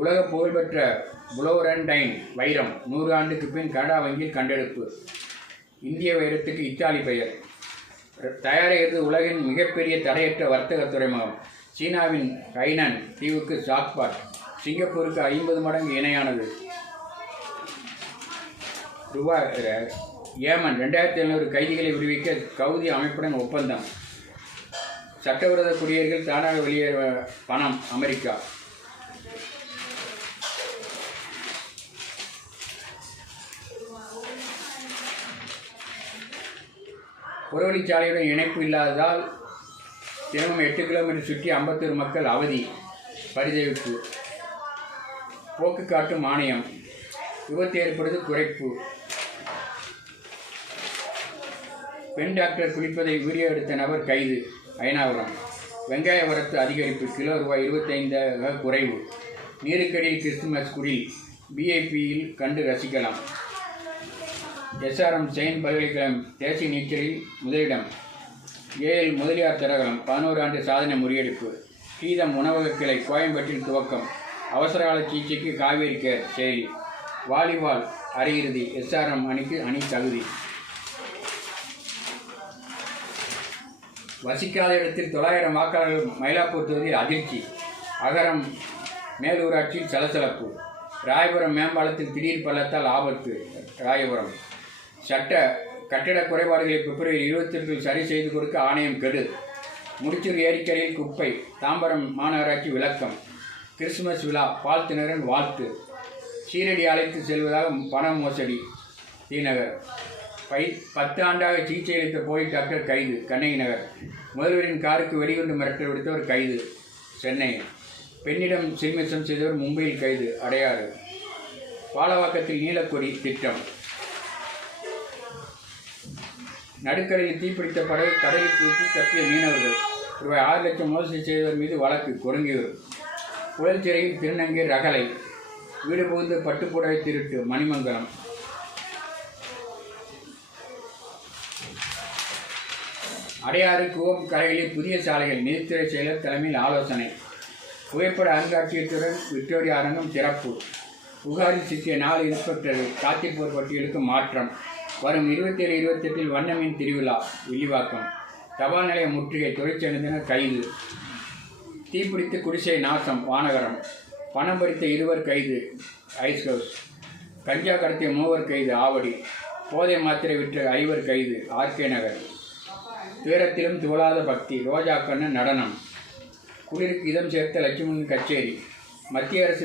உலக புகழ்பெற்ற புளோரண்டைன் வைரம் 100 ஆண்டுக்கு பின் கனடா வங்கியில் கண்டெடுப்பு. இந்திய வைரத்துக்கு இத்தாலி பெயர். தயாரிக்கிறது உலகின் மிகப்பெரிய தடையற்ற வர்த்தக துறைமுகம். சீனாவின் ஹைனன் தீவுக்கு ஜாக்பாட். சிங்கப்பூருக்கு 50 மடங்கு இணையானது. ஏமன் 2700 கைதிகளை விடுவிக்க கவுதி அமைப்புடன் ஒப்பந்தம். சட்டவிரோத குடியேறிகள் தானாக வெளியேற பணம் அமெரிக்கா. புறவழிச்சாலையுடன் இணைப்பு இல்லாததால் தினமும் 8 கிலோமீட்டர் சுற்றி 51 மக்கள் அவதி. பரிதவிப்பு. போக்கு காட்டும் ஆணையம். விபத்து ஏற்படுவது குறைப்பு. பெண் டாக்டர் குளிப்பதை வீடியோ எடுத்த நபர் கைது. அயனாவரம். வெங்காய வரத்து அதிகரிப்பு. கிலோ ரூபாய் 25 குறைவு. நீருக்கடியில் கிறிஸ்துமஸ் குடில் பிஐபியில் கண்டு ரசிக்கலாம். SRM செயின் பல்கலைக்கழகம் தேசிய நீச்சலில் முதலிடம். ஏஎல் முதலியார் தடகளம் 11 ஆண்டு சாதனை முறியடிப்பு. கீதம் உணவக கிளை கோயம்பேட்டில் துவக்கம். அவசரகால சிகிச்சைக்கு காவேரி கேர் செயலி. வாலிபால் அரையிறுதி. SRM அணிக்கு அணி தகுதி. வசிக்காத இடத்தில் 900 வாக்காளர்கள். மயிலாப்பூர் தொகுதியில் அதிர்ச்சி. அகரம் மேலூராட்சியில் சலசலப்பு. ராயபுரம் மேம்பாலத்தில் திடீர் பள்ளத்தால் ஆபத்து. ராயபுரம். கட்டட குறைபாடுகளை பிப்ரவரி 28 சரி செய்து கொடுக்க ஆணையம் கெடு. முடிச்சூர் ஏரிக்கரையில் குப்பை. தாம்பரம் மாநகராட்சி விளக்கம். கிறிஸ்துமஸ் விழா வாழ்த்தினரின் வாழ்த்து. சீரடி அழைத்து செல்வதாக பண மோசடி. தீநகர். 10 ஆண்டாக சிகிச்சை அளித்த போலி டாக்டர் கைது. கண்ணகி நகர். முதல்வரின் காருக்கு வெடிகுண்டு மிரட்டல் விடுத்தவர் கைது. சென்னை. பெண்ணிடம் சில்மிஷம் செய்தவர் மும்பையில் கைது. அடையாறு. பாலவாக்கத்தில் நீலக்கொடி திட்டம். நடுக்கரையில் தீப்பிடித்த படகு கடலில் குதித்து தப்பிய மீனவர்கள். ரூபாய் 6 லட்சம் மோசடி செய்தவர் மீது வழக்கு. கொடுங்கியூர். புயல் சிறையில் திருநங்கை ரகலை. வீடு புகுந்து பட்டுப்புடவை திருட்டு. மணிமங்கலம். அடையாறு கூவம் கரைகளில் புதிய சாலைகள். நிதித்துறை செயலர் தலைமையில் ஆலோசனை. புகைப்பட அருங்காட்சியகத்துடன் விக்டோரியா அரங்கம் திறப்பு. புகாரில் சிக்கிய 4 இன்ஸ்பெக்டர்கள். காத்திருப்போர் பட்டியலுக்கு மாற்றம். வரும் 27, 28 வண்ணமீன் திருவிழா. வில்லிவாக்கம். தபால் நிலைய முற்றுகை. தொழிற்சங்கத்தினர் கைது. தீப்பிடித்து குடிசை நாசம். வானகரம். பணம் பறித்த 2 கைது. Ice house. கஞ்சா கடத்திய 3 கைது. ஆவடி. போதை மாத்திரை விற்ற 5 கைது. ஆர்கே நகர். துயரத்திலும் துவளாத பக்தி. ரோஜா கண்ணன் நடனம். குளிருக்கு இதம் சேர்த்த லட்சுமணன் கச்சேரி. மத்திய அரசு